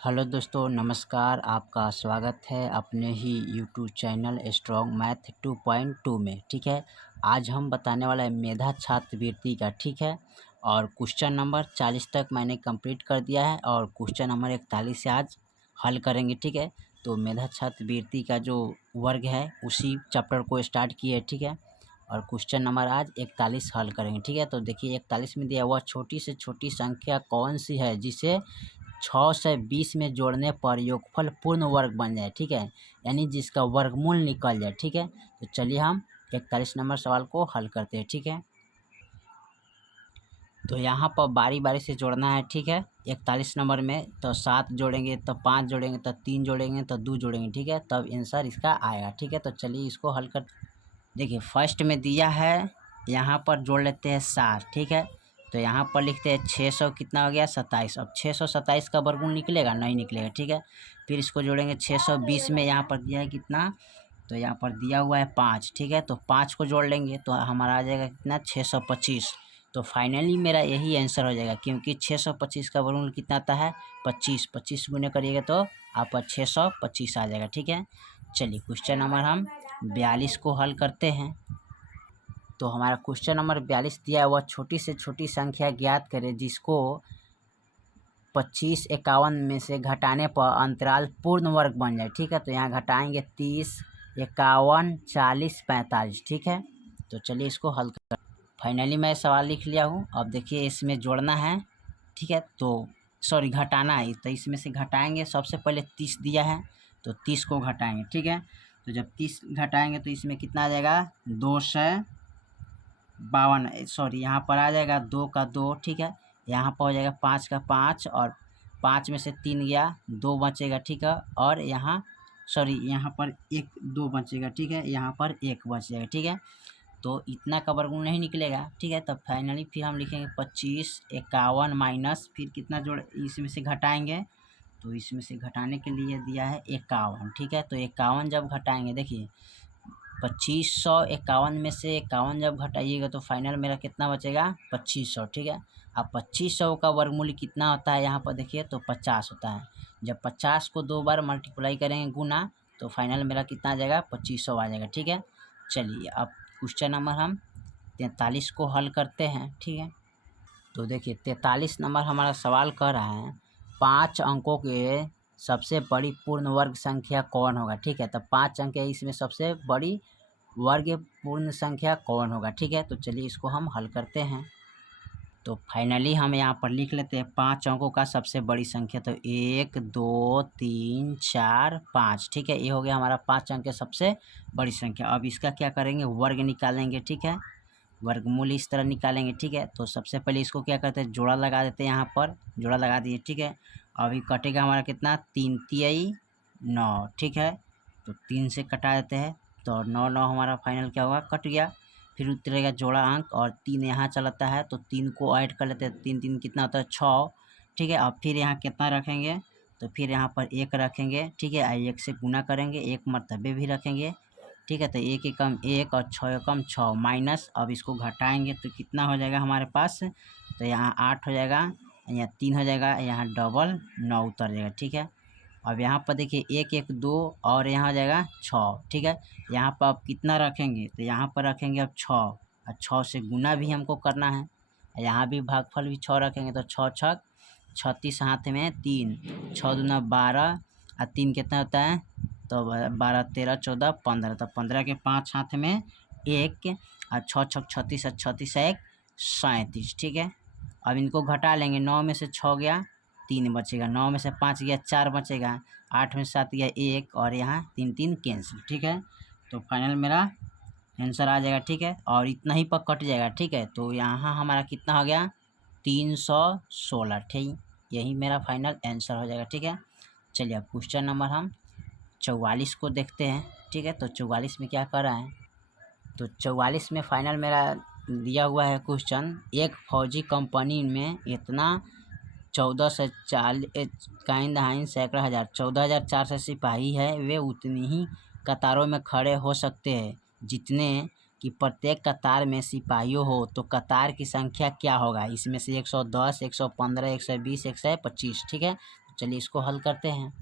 Hello दोस्तों, नमस्कार। आपका स्वागत है अपने ही यूट्यूब चैनल स्ट्रॉन्ग मैथ 2.2 में। ठीक है, आज हम बताने वाला है मेधा छात्रवृत्ति का। ठीक है, और क्वेश्चन नंबर 40 तक मैंने कंप्लीट कर दिया है और क्वेश्चन नंबर 41 से आज हल करेंगे। ठीक है, तो मेधा छात्रवृत्ति का जो वर्ग है उसी चैप्टर को स्टार्ट किए। ठीक है, और क्वेश्चन नंबर आज 41 हल करेंगे। ठीक है, तो देखिए 41 में दिया हुआ छोटी से छोटी संख्या कौन सी है जिसे 6 से 20 में जोड़ने पर योगफल पूर्ण वर्ग बन जाए। ठीक है, यानी जिसका वर्गमूल निकल जाए। ठीक है, तो चलिए हम 41 नंबर सवाल को हल करते हैं। ठीक है, तो यहाँ पर बारी बारी से जोड़ना है। ठीक है, 41 नंबर में तो 7 जोड़ेंगे, तो 5 जोड़ेंगे, तो 3 जोड़ेंगे, तो 2 जोड़ेंगे। ठीक है, तब आंसर इसका आएगा। ठीक है, तो चलिए इसको हल कर। देखिए फर्स्ट में दिया है, यहाँ पर जोड़ लेते हैं 7। ठीक है, तो यहाँ पर लिखते हैं 600 कितना हो गया 27। अब 627 का वर्गमूल निकलेगा? नहीं निकलेगा। ठीक है, फिर इसको जोड़ेंगे 620 में, यहाँ पर दिया है कितना, तो यहाँ पर दिया हुआ है 5। ठीक है, तो 5 को जोड़ लेंगे तो हमारा आ जाएगा कितना 625। तो फाइनली मेरा यही आंसर हो जाएगा, क्योंकि 625 का वर्गमूल कितना आता है 25। 25 गुने करिएगा तो आपका 625 आ जाएगा। ठीक है, चलिए क्वेश्चन नंबर हम 42 को हल करते हैं। तो हमारा क्वेश्चन नंबर 42 दिया है, वह छोटी से छोटी संख्या ज्ञात करें जिसको 25 51 में से घटाने पर अंतराल पूर्ण वर्ग बन जाए। ठीक है, तो यहाँ घटाएंगे 30 51 40 45। ठीक है, तो चलिए इसको हल कर। फाइनली मैं सवाल लिख लिया हूँ। अब देखिए इसमें जोड़ना है। ठीक है, तो सॉरी घटाना है, तो इसमें से घटाएंगे। सबसे पहले 30 दिया है तो 30 को घटाएंगे। ठीक है, तो जब 30 घटाएंगे तो इसमें कितना आ जाएगा 252। सॉरी यहाँ पर आ जाएगा 2 का 2। ठीक है, यहाँ पर हो जाएगा 5 का 5 और 5 में से 3 गया, 2 बचेगा। ठीक है, और यहाँ सॉरी यहाँ पर 1 2 बचेगा। ठीक है, यहाँ पर 1 बच जाएगा। ठीक है, तो इतना का वर्गमूल नहीं निकलेगा। ठीक है, तब फाइनली फिर हम लिखेंगे 25 51 माइनस फिर कितना जोड़ इसमें से घटाएंगे, तो इसमें से घटाने के लिए दिया है 51। ठीक है, तो 51 जब घटाएंगे, देखिए 2551 में से 51 जब घटाइएगा तो फाइनल मेरा कितना बचेगा 2500। ठीक है, अब 2500 का वर्गमूल कितना होता है यहाँ पर देखिए तो 50 होता है। जब 50 को 2 बार मल्टीप्लाई करेंगे गुना, तो फाइनल मेरा कितना आ जाएगा 2500 आ जाएगा। ठीक है, चलिए अब क्वेश्चन नंबर हम 43 को हल करते हैं। ठीक है, तो देखिए 43 नंबर हमारा सवाल कर रहा है 5 अंकों के सबसे बड़ी पूर्ण वर्ग संख्या कौन होगा। ठीक है, तो 5 अंक है, इसमें सबसे बड़ी वर्ग पूर्ण संख्या कौन होगा। ठीक है, तो चलिए इसको हम हल करते हैं। तो फाइनली हम यहाँ पर लिख लेते हैं 5 अंकों का सबसे बड़ी संख्या, तो 1 2 3 4 5। ठीक है, ये हो गया हमारा 5 अंक के सबसे बड़ी संख्या। अब इसका क्या करेंगे, वर्ग निकालेंगे। ठीक है, वर्गमूल इस तरह निकालेंगे। ठीक है, तो सबसे पहले इसको क्या करते हैं, जोड़ा लगा देते हैं। यहाँ पर जोड़ा लगा दिए। ठीक है, अभी कटेगा हमारा कितना 3 तिहाई 9। ठीक है, तो 3 से कटा देते हैं तो 9 9 हमारा फाइनल क्या होगा कट गया। फिर उतरेगा जोड़ा अंक और 3 यहाँ चलाता है तो 3 को ऐड कर लेते हैं। 3 3 कितना होता है 6। ठीक है, अब फिर यहाँ कितना रखेंगे, तो फिर यहाँ पर 1 रखेंगे। ठीक है, 1 से गुना करेंगे, 1 मरतबे भी रखेंगे। ठीक है, तो 1 एकम 1 और 6 एकम 6 माइनस, अब इसको घटाएंगे तो कितना हो जाएगा हमारे पास, तो यहाँ 8 हो जाएगा, यहाँ 3 हो जाएगा, यहाँ डबल 9 उतर जाएगा। ठीक है, अब यहाँ पर देखिए 1 1 2 और यहाँ हो जाएगा 6। ठीक है, यहाँ पर अब कितना रखेंगे, तो यहाँ पर रखेंगे अब 6 और 6 से गुना भी हमको करना है। यहाँ भी भागफल भी 6 रखेंगे तो 6 छक 36, हाथ में 3, 6 दूना 12 और 3 कितना होता है, तो 12 13 14 15, तो 15 के 5 हाथ में 1 और 6 छक 36 और 36 1 37। ठीक है, अब इनको घटा लेंगे। 9 में से 6 गया 3 बचेगा, 9 में से 5 गया 4 बचेगा, 8 में से 7 गया 1 और यहाँ 3 3 कैंसिल। ठीक है, तो फाइनल मेरा आंसर आ जाएगा। ठीक है, और इतना ही पर कट जाएगा। ठीक है, तो यहाँ हमारा कितना हो गया 316। ठीक, यही मेरा फाइनल आंसर हो जाएगा। ठीक है, चलिए अब क्वेश्चन नंबर हम 44 को देखते हैं। ठीक है, तो 44 में क्या कर रहा है, तो 44 में फाइनल मेरा दिया हुआ है क्वेश्चन, एक फौजी कंपनी में इतना 14 से 40 काइन दहाइन सैकड़ा हज़ार 14,400 सिपाही है, वे उतनी ही कतारों में खड़े हो सकते हैं जितने कि प्रत्येक कतार में सिपाहियों हो, तो कतार की संख्या क्या होगा। इसमें से 110 115 120 125। ठीक है, चलिए इसको हल करते हैं।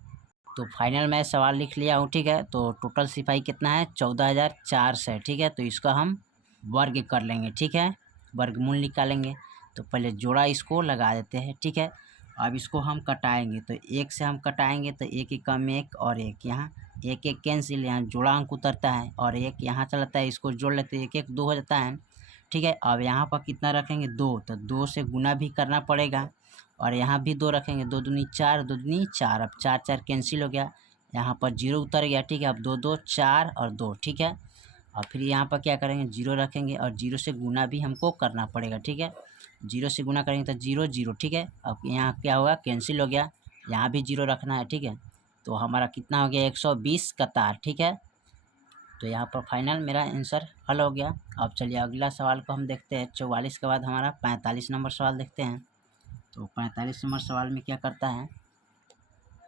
तो फाइनल मैं सवाल लिख लिया हूँ, ठीक है। तो टोटल सिपाही कितना है, 14,400 है, ठीक है। तो इसका हम वर्ग कर लेंगे, ठीक है, वर्गमूल निकालेंगे। तो पहले जोड़ा इसको लगा देते हैं, ठीक है। अब इसको हम कटाएंगे, तो एक से हम कटाएंगे तो एक एक कम एक और एक, यहाँ एक एक कैंसिल, यहाँ जोड़ा अंक उतरता है और एक यहाँ चलाता है, इसको जोड़ लेते हैं, एक एक 2 हो जाता है, ठीक है। अब यहाँ पर कितना रखेंगे, 2, तो 2 से गुना भी करना पड़ेगा और यहाँ भी 2 रखेंगे, 2 दूनी 4, 2 दूनी 4, अब 4 4 कैंसिल हो गया, यहाँ पर 0 उतर गया, ठीक है। अब 2 2 4 और 2, ठीक है। और फिर यहाँ पर क्या करेंगे, 0 रखेंगे और 0 से गुना भी हमको करना पड़ेगा, ठीक है। 0 से गुना करेंगे तो 0 0, ठीक है। अब यहाँ क्या होगा, कैंसिल हो गया, यहाँ भी 0 रखना है, ठीक है। तो हमारा कितना हो गया, 120 कतार, ठीक है। तो यहाँ पर फाइनल मेरा आंसर हल हो गया। अब चलिए अगला सवाल को हम देखते हैं। 44 के बाद हमारा 45 नंबर सवाल देखते हैं। तो 45 नंबर सवाल में क्या करता है,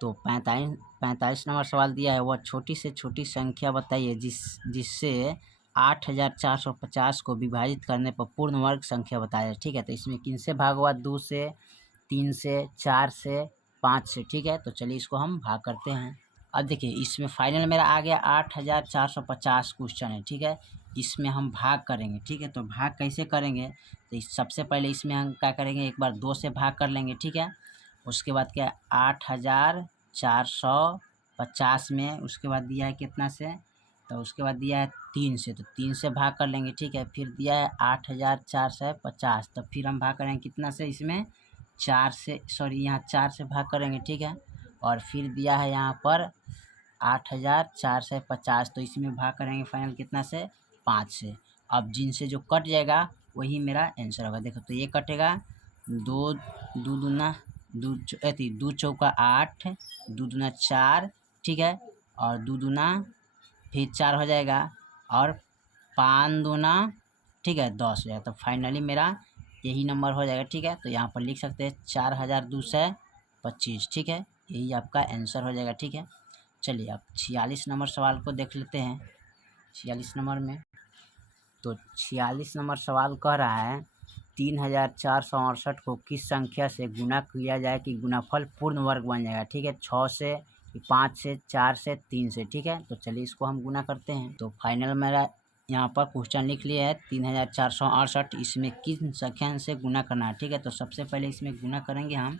तो 45 नंबर सवाल दिया है, वह छोटी से छोटी संख्या बताइए जिससे 8,450 को विभाजित करने पर पूर्ण वर्ग संख्या बताया, ठीक है। तो इसमें किन से भाग हुआ, 2 से, 3 से, 4 से, 5 से, ठीक है। तो चलिए इसको हम भाग करते हैं। अब देखिए इसमें फाइनल मेरा आ गया 8,450 क्वेश्चन है, ठीक है। इसमें हम भाग करेंगे, ठीक है। तो भाग कैसे करेंगे, तो सबसे पहले इसमें हम क्या करेंगे, एक बार 2 से भाग कर लेंगे, ठीक है। उसके बाद क्या, 8,450 में उसके बाद दिया है कितना से, तो उसके बाद दिया है 3 से, तो 3 से भाग कर लेंगे, ठीक है। फिर दिया है 8,450, तो फिर हम भाग करेंगे कितना से, इसमें 4 से, सॉरी यहाँ 4 से भाग करेंगे, ठीक है। और फिर दिया है यहाँ पर 8,450, तो इसमें भाग करेंगे फाइनल कितना से, 5 से। अब जिनसे जो कट जाएगा वही मेरा आंसर होगा। देखो तो ये कटेगा, 2 2 दूना 2 चौका 8, 2 दूना 4, ठीक है। और 2 दूना फिर 4 हो जाएगा और 5 दूना, ठीक है, 10 हो जाएगा। तो फाइनली मेरा यही नंबर हो जाएगा, ठीक है। तो यहाँ पर लिख सकते हैं 4,225, ठीक है, यही आपका आंसर हो जाएगा, ठीक है। चलिए अब 46 नंबर सवाल को देख लेते हैं। 46 नंबर में, तो 46 नंबर सवाल कह रहा है 3,468 को किस संख्या से गुना किया जाए कि गुणाफल पूर्ण वर्ग बन जाएगा, ठीक है। 6 से, 5 से, 4 से, 3 से, ठीक है। तो चलिए इसको हम गुना करते हैं। तो फाइनल मेरा यहाँ पर क्वेश्चन लिख लिया है 3,468, इसमें किस संख्या से गुना करना है, ठीक है। तो सबसे पहले इसमें गुना करेंगे हम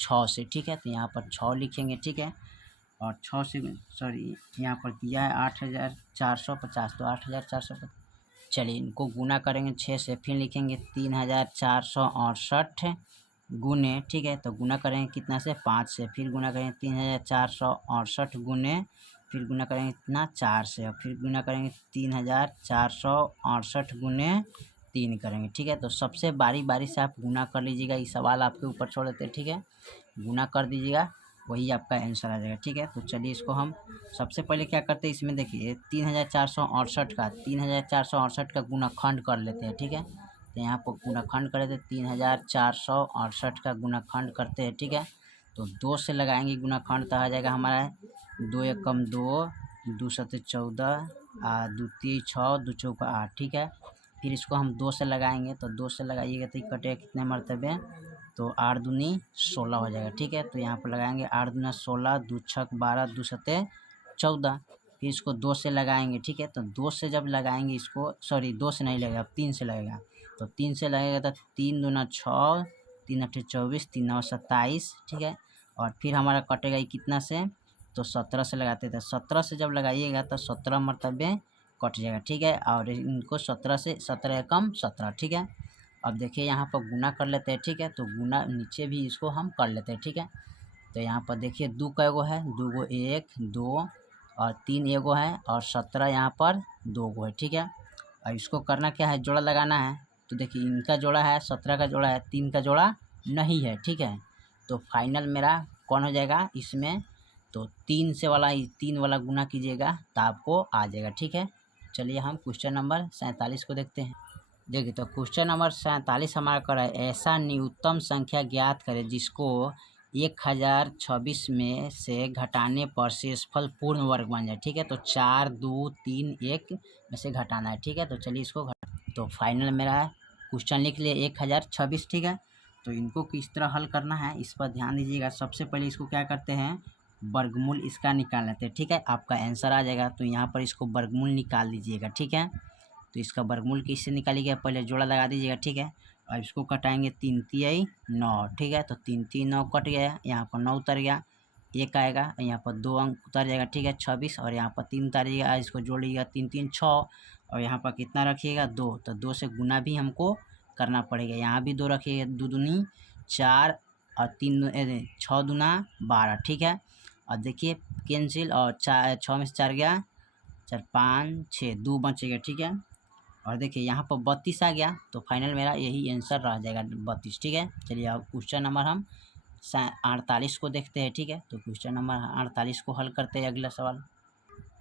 6 से, ठीक है। तो यहाँ पर 6 लिखेंगे, ठीक है। और 6 से, सॉरी यहाँ पर दिया है 8,450, तो 8,450, चलिए इनको गुना करेंगे 6 से, फिर लिखेंगे 3,468 गुने, ठीक है। तो गुना करेंगे कितना से, 5 से, फिर गुना करेंगे 3,468 गुने, फिर गुना करेंगे कितना, 4 से, और फिर गुना करेंगे 3,468 गुने 3 करेंगे, ठीक है। तो सबसे बारी बारी से आप गुना कर लीजिएगा, ये सवाल आपके ऊपर छोड़ देते हैं, ठीक है। गुना कर दीजिएगा, वही आपका आंसर आ जाएगा, ठीक है। तो चलिए इसको हम सबसे पहले क्या करते हैं, इसमें देखिए 3,468 का गुणाखंड कर लेते हैं, ठीक है। तो यहाँ पर गुणाखंड कर लेते हैं, 3,468 का गुणाखंड करते हैं, ठीक है। तो 2 से लगाएंगे गुणाखंड, तो आ जाएगा हमारा 2 एकम 2, 2 सते 14, 2 तीन 6, 2 चौका 8, ठीक है। फिर इसको हम 2 से लगाएंगे, तो 2 से लगाइएगा तो कटेगा कितने मरतबे, तो 8 दूनी 16 हो जाएगा, ठीक है। तो यहाँ पर लगाएंगे 8 दूना 16, 2 छक 12, 2 सते 14, फिर इसको 2 से लगाएंगे, ठीक है। तो 2 से जब लगाएंगे इसको, सॉरी 2 से नहीं लगेगा, 3 से लगेगा। तो 3 से लगेगा तो 3 दूना 6, 3 अठे 24, 3 नौ 27, ठीक है। और फिर हमारा कटेगा ये कितना से, तो 17 से लगाते थे। 17 से जब लगाइएगा तो 17 मरतबे कट जाएगा, ठीक है। और इनको 17 से, 17 एकम 17, ठीक है। अब देखिए यहाँ पर गुना कर लेते हैं, ठीक है। तो गुना नीचे भी इसको हम कर लेते हैं, ठीक है। तो यहाँ पर देखिए 2 का एगो है, 2 गो 1 2 और 3 एगो है, और 17 यहाँ पर 2 गो है, ठीक है। और इसको करना क्या है, जोड़ा लगाना है। तो देखिए इनका जोड़ा है, 17 का जोड़ा है, 3 का जोड़ा नहीं है, ठीक है। तो फाइनल मेरा कौन हो जाएगा इसमें, तो 3 से वाला, 3 वाला गुना कीजिएगा तो आपको आ जाएगा, ठीक है। चलिए हम क्वेश्चन नंबर 47 को देखते हैं। देखिए तो क्वेश्चन नंबर 47 हमारा कर रहा है, ऐसा न्यूनतम संख्या ज्ञात करें जिसको 1,026 में से घटाने पर शेषफल पूर्ण वर्ग बन जाए, ठीक है। तो 4 2 3 1 में से घटाना है, ठीक है। तो चलिए इसको तो फाइनल मेरा क्वेश्चन लिख लिए 1,026, ठीक है। तो इनको किस तरह हल करना है इस पर ध्यान दीजिएगा। सबसे पहले इसको क्या करते हैं, वर्गमूल इसका निकाल लेते हैं, ठीक है। आपका आंसर आ जाएगा, तो यहाँ पर इसको वर्गमूल निकाल दीजिएगा, ठीक है। तो इसका वर्गमूल किससे निकालिएगा, पहले जोड़ा लगा दीजिएगा, ठीक है। अब इसको कटाएंगे 3 तिहाई 9, ठीक है। तो 3 3 9 कट गया, यहाँ पर 9 उतर गया, 1 आएगा, यहाँ पर 2 अंक उतर जाएगा, ठीक है, 26, और यहाँ पर 3 उतारिएगा, इसको जोड़िएगा 3 3 6, और यहाँ पर कितना रखिएगा 2, तो 2 से गुना भी हमको करना पड़ेगा, यहाँ भी 2 रखिएगा, 2 दूनी 4 और 6 दूना 12, ठीक है। और देखिए कैंसिल, और 6 में से 4 गया, 4 5 6 2 बचेगा, ठीक है। और देखिए यहाँ पर 32 आ गया, तो फाइनल मेरा यही आंसर रह जाएगा 32, ठीक है। चलिए अब क्वेश्चन नंबर हम 48 को देखते हैं, ठीक है। तो क्वेश्चन नंबर 48 को हल करते हैं, अगला सवाल।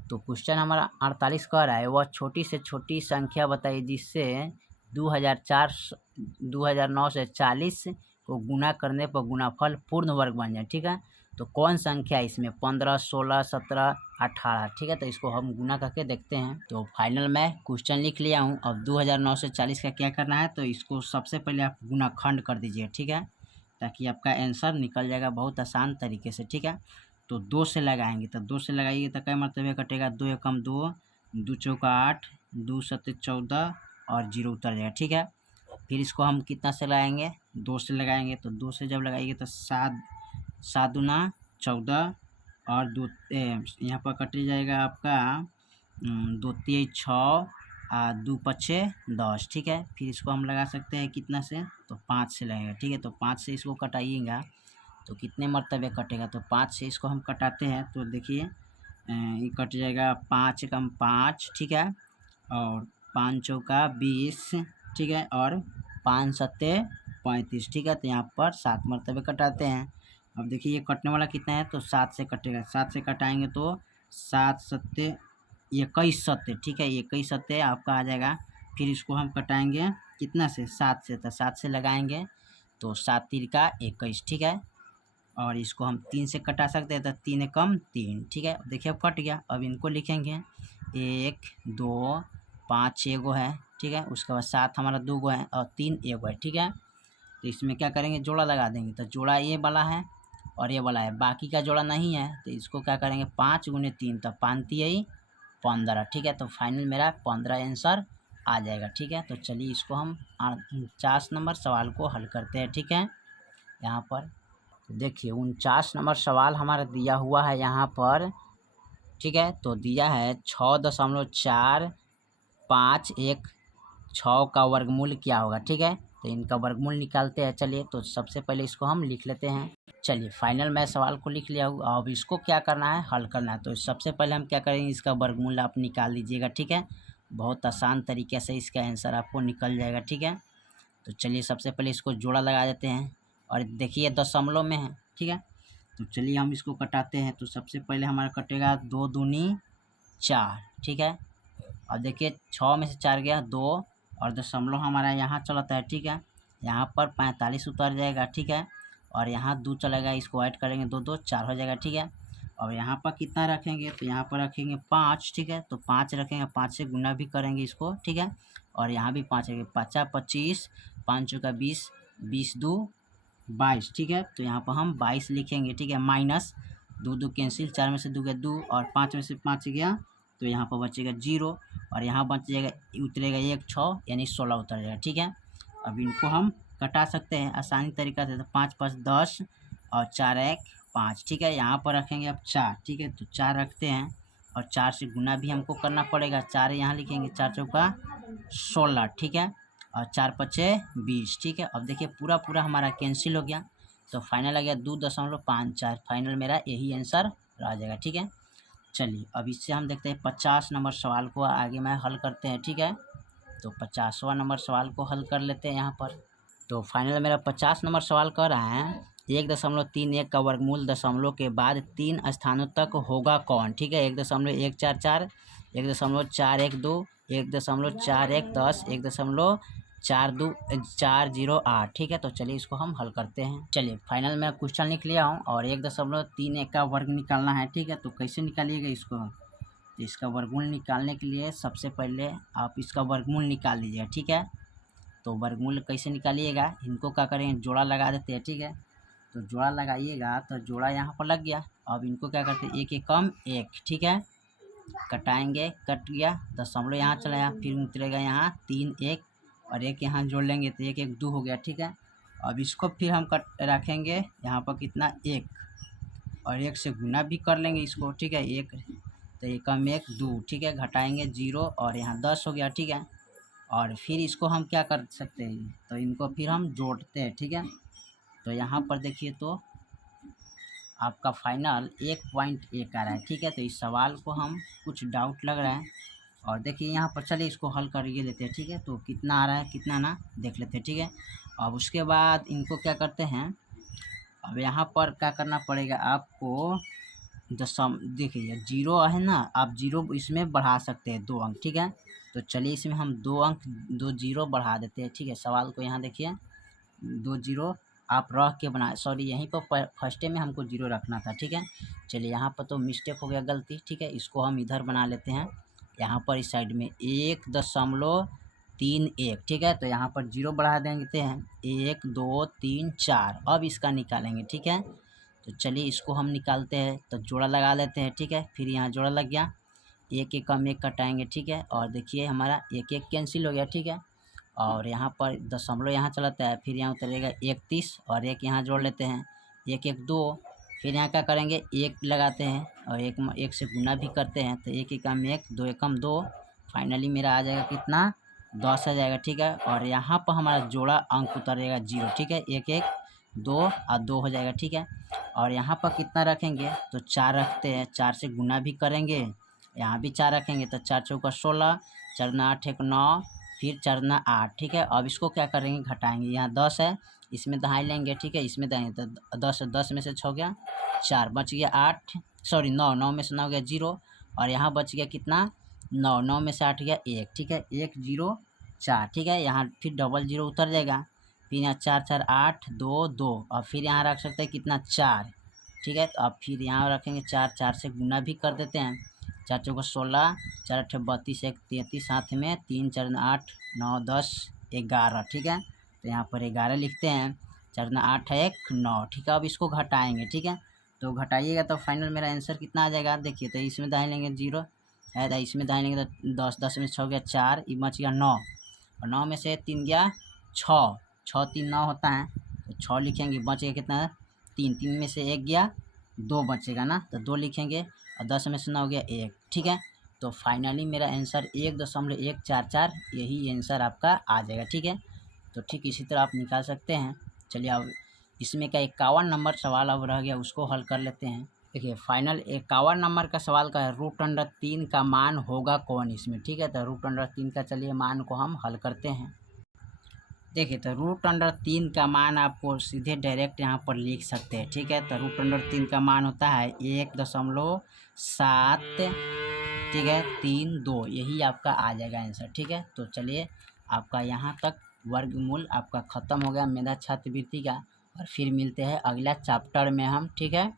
तो क्वेश्चन नंबर 48 कह रहा है, वह छोटी से छोटी संख्या बताइए जिससे 2009 से 40 को गुना करने पर गुणाफल पूर्ण वर्ग बन जाए, ठीक है। तो कौन संख्या है इसमें, 15 16 17 18, ठीक है। तो इसको हम गुना करके देखते हैं। तो फाइनल मैं क्वेश्चन लिख लिया हूँ। अब 2009 से 40 का क्या करना है, तो इसको सबसे पहले आप गुणाखंड कर दीजिए, ठीक है, ताकि आपका आंसर निकल जाएगा बहुत आसान तरीके से, ठीक है। तो 2 से लगाएंगे, तो 2 से लगाइए तो क्या मरतबे कटेगा, 2 एकम 2, 2 चौका 8, 2 सत्ते 14 और 0 उतर जाएगा, ठीक है। फिर इसको हम कितना से लगाएंगे, 2 से लगाएंगे, तो 2 से जब लगाइए तो 7 दूना 14 और 2 यहाँ पर कट जाएगा आपका 2 तिहाई 6 और 2 पचे 10, ठीक है। फिर इसको हम लगा सकते हैं कितना से, तो 5 से लगेगा, ठीक है। तो 5 से इसको कटाइएगा तो कितने मरतबे कटेगा, तो 5 से इसको हम कटाते हैं, तो देखिए ये कट जाएगा 5 एकम 5, ठीक है, और 5 चौका 20, ठीक है, और 5 सत्ते 35, ठीक है। तो यहाँ पर 7 मरतबे कटाते हैं। अब देखिए ये कटने वाला कितना है, तो 7 से कटेगा, 7 से कटाएंगे तो 7 सत्ते 21 सत्ते, ठीक है, 21 सत्ते आपका आ जाएगा। फिर इसको हम कटाएंगे कितना से, 7 से, तो 7 से लगाएंगे तो 7 तिरका 21, ठीक है। और इसको हम 3 से कटा सकते हैं, तो 3 एकम 3, ठीक है। देखिए अब कट गया। अब इनको लिखेंगे 1 2 5 6 गो है, ठीक है। उसके बाद 7 हमारा 2 गो है और 3 1 गो है, ठीक है। तो इसमें क्या करेंगे, जोड़ा लगा देंगे, तो जोड़ा ये वाला है और ये वाला है, बाकी का जोड़ा नहीं है, तो इसको क्या करेंगे 5 गुने 3, तो 5 तिहाई 15, ठीक है। तो फाइनल मेरा 15 आंसर आ जाएगा, ठीक है। तो चलिए इसको हम 49 नंबर सवाल को हल करते हैं, ठीक है। यहाँ पर देखिए 49 नंबर सवाल हमारा दिया हुआ है यहाँ पर, ठीक है। तो दिया है 6.451 का वर्गमूल क्या होगा, ठीक है। तो इनका वर्गमूल निकालते हैं। चलिए तो सबसे पहले इसको हम लिख लेते हैं। चलिए फाइनल मैं सवाल को लिख लिया हूँ। अब इसको क्या करना है, हल करना है। तो सबसे पहले हम क्या करेंगे, इसका वर्गमूल आप निकाल लीजिएगा, ठीक है। बहुत आसान तरीके से इसका आंसर आपको निकल जाएगा, ठीक है। तो चलिए सबसे पहले इसको जोड़ा लगा देते हैं, और देखिए दशमलव में है, ठीक है। तो चलिए हम इसको कटाते हैं। तो सबसे पहले हमारा कटेगा 2 दूनी 4, ठीक है। अब देखिए 6 में से 4 गया 2, और दशमलव हमारा यहाँ चलाता है, ठीक है। यहाँ पर 45 उतर जाएगा, ठीक है, और यहाँ 2 चलेगा, इसको ऐड करेंगे 2 2 4 हो जाएगा, ठीक है। और यहाँ पर कितना रखेंगे, तो यहाँ पर रखेंगे 5, ठीक है। तो 5 रखेंगे, 5 से गुना भी करेंगे इसको, ठीक है। और यहाँ भी 5 रखेंगे, 5 25, 5 चौका 20, 20 2 22, ठीक है। तो यहाँ पर हम 22 लिखेंगे, ठीक है, माइनस 2 2 कैंसिल, 4 में से 2 गया 2, और 5 में से 5 गया, तो यहाँ पर बचेगा 0, और यहाँ बच जाएगा, उतरेगा 1 6, यानी 16 उतर जाएगा, ठीक है। अब इनको हम कटा सकते हैं आसानी तरीका से। तो 5 5 10 और 4 1 5, ठीक है। यहाँ पर रखेंगे अब 4, ठीक है। तो 4 रखते हैं, और 4 से गुना भी हमको करना पड़ेगा। 4 यहाँ लिखेंगे, 4 चौका 16, ठीक है, और 4 पचे 20, ठीक है। अब देखिए पूरा हमारा कैंसिल हो गया, तो फाइनल आ गया 2.54। फाइनल मेरा यही आंसर रह जाएगा, ठीक है। चलिए अब इससे हम देखते हैं 50 नंबर सवाल को आगे में हल करते हैं, ठीक है। तो 50वां नंबर सवाल को हल कर लेते हैं यहाँ पर। तो फाइनल मेरा 50 नंबर सवाल कह रहा है 1.31 का वर्गमूल दशमलव के बाद 3 स्थानों तक होगा कौन, ठीक है। 1.144, 1.412, 1.4110, 1.408, ठीक है। तो चलिए इसको हम हल करते हैं। चलिए फाइनल मैं क्वेश्चन लिख लिया हूँ, और 1.31 का वर्ग निकालना है, ठीक है। तो कैसे निकालिएगा इसको, तो इसका वर्गमूल निकालने के लिए सबसे पहले आप इसका वर्गमूल निकाल लीजिएगा, ठीक है। तो वर्गमूल कैसे निकालिएगा, इनको क्या करेंगे, जोड़ा लगा देते हैं, ठीक है। तो जोड़ा लगाइएगा तो जोड़ा यहाँ पर लग गया। अब इनको क्या करते हैं, एक एक कम एक, ठीक है, कटाएंगे, कट गया, दशमलव यहाँ चला गया, फिर उतरेगा यहाँ 3 1 और एक यहाँ जोड़ लेंगे तो एक एक 2 हो गया, ठीक है। अब इसको फिर हम कट रखेंगे यहाँ पर कितना, 1 और 1 से गुना भी कर लेंगे इसको, ठीक है। 1 तो 1 कम 1 2, ठीक है, घटाएंगे 0 और यहाँ 10 हो गया, ठीक है। और फिर इसको हम क्या कर सकते हैं, तो इनको फिर हम जोड़ते हैं, ठीक है। तो यहाँ पर देखिए तो आपका फाइनल 1.1 आ रहा है, ठीक है। तो इस सवाल को हम कुछ डाउट लग रहा है और देखिए यहाँ पर, चलिए इसको हल करिए लेते हैं, ठीक है। तो कितना आ रहा है कितना ना देख लेते हैं, ठीक है। अब उसके बाद इनको क्या करते हैं, अब यहाँ पर क्या करना पड़ेगा आपको, देखिए 0 है ना, आप 0 इसमें बढ़ा सकते हैं 2 अंक, ठीक है। तो चलिए इसमें हम 2 अंक 2 0 बढ़ा देते हैं, ठीक है। सवाल को यहाँ देखिए 2 0 आप रख के बना, सॉरी यहीं पर फर्स्टे में हमको 0 रखना था, ठीक है। चलिए यहाँ पर तो मिस्टेक हो गया, गलती, ठीक है। इसको हम इधर बना लेते हैं, यहाँ पर इस साइड में 1.31, ठीक है। तो यहाँ पर 0 बढ़ा देंगे हैं 1 2 3 4। अब इसका निकालेंगे, ठीक है। तो चलिए इसको हम निकालते हैं, तो जोड़ा लगा लेते हैं, ठीक है। फिर यहाँ जोड़ा लग गया, 1 1 कम 1 कटाएंगे, ठीक है। और देखिए हमारा 1 1 कैंसिल हो गया, ठीक है। और यहाँ पर दशमलव यहाँ चलाता है, फिर यहाँ उतरेगा 31 और 1 यहाँ जोड़ लेते हैं, 1 1 2, फिर यहाँ क्या करेंगे 1 लगाते हैं और 1 से गुना भी करते हैं, तो 1 1 कम 1 2 1 कम 2, फाइनली मेरा आ जाएगा कितना, 10 आ जाएगा, ठीक है। और यहाँ पर हमारा जोड़ा अंक उतरेगा 0, ठीक है। 1 1 2 और 2 हो जाएगा, ठीक है। और यहाँ पर कितना रखेंगे, तो 4 रखते हैं, 4 से गुना भी करेंगे, यहाँ भी 4 रखेंगे, तो 4 चौका 16, 4 दूना 8 1 9, फिर 4 दूना 8, ठीक है। अब इसको क्या करेंगे, घटाएंगे, यहाँ 10 है, इसमें दहाई लेंगे, ठीक है, इसमें दहाई, तो 10 में से 6 गया 4, बच गया 8, सॉरी 9, 9 में से 9 गया 0 और यहाँ बच गया कितना, 9, 9 में से 8 गया 1, ठीक है, 1 0 4, ठीक है। यहाँ फिर डबल 0 उतर जाएगा, फिर यहाँ 4 4 8 2 2 और फिर यहाँ रख सकते हैं कितना, 4, ठीक है। तो अब फिर यहाँ रखेंगे 4, 4 से गुना भी कर देते हैं, 4 चौका 16, 4 8 32 1 33, साथ में 3 4 8 9 10 11, ठीक है। तो यहाँ पर 11 लिखते हैं, 4 8 1 9, ठीक है। अब इसको घटाएंगे, ठीक है। तो घटाइएगा तो फाइनल मेरा आंसर कितना आ जाएगा, देखिए। तो इसमें दाएँ लेंगे 0 है, तो इसमें दाएँ लेंगे तो 10, 10 में 6 गया 4, ये बच गया 9 और 9 में से 3 गया 6, 6 3 9 होता है, तो 6 लिखेंगे, बच गया कितना, 3, 3 में से 1 गया 2 बचेगा ना, तो 2 लिखेंगे और 10 में से 9 गया 1, ठीक है। तो फाइनली मेरा आंसर 1.144, यही आंसर आपका आ जाएगा, ठीक है। तो ठीक इसी तरह आप निकाल सकते हैं। चलिए अब इसमें का 51 नंबर सवाल अब रह गया, उसको हल कर लेते हैं। देखिए फाइनल 51 नंबर का सवाल का है, √3 का मान होगा कौन इसमें, ठीक है। तो √3 का चलिए मान को हम हल करते हैं। देखिए तो √3 का मान आपको सीधे डायरेक्ट यहाँ पर लिख सकते हैं, ठीक है। तो √3 का मान होता है 1.7, ठीक है, 3 2, यही आपका आ जाएगा आंसर, ठीक है। तो चलिए आपका यहाँ तक वर्गमूल आपका ख़त्म हो गया मेधा छात्रवृत्ति का, और फिर मिलते हैं अगला चैप्टर में हम, ठीक है।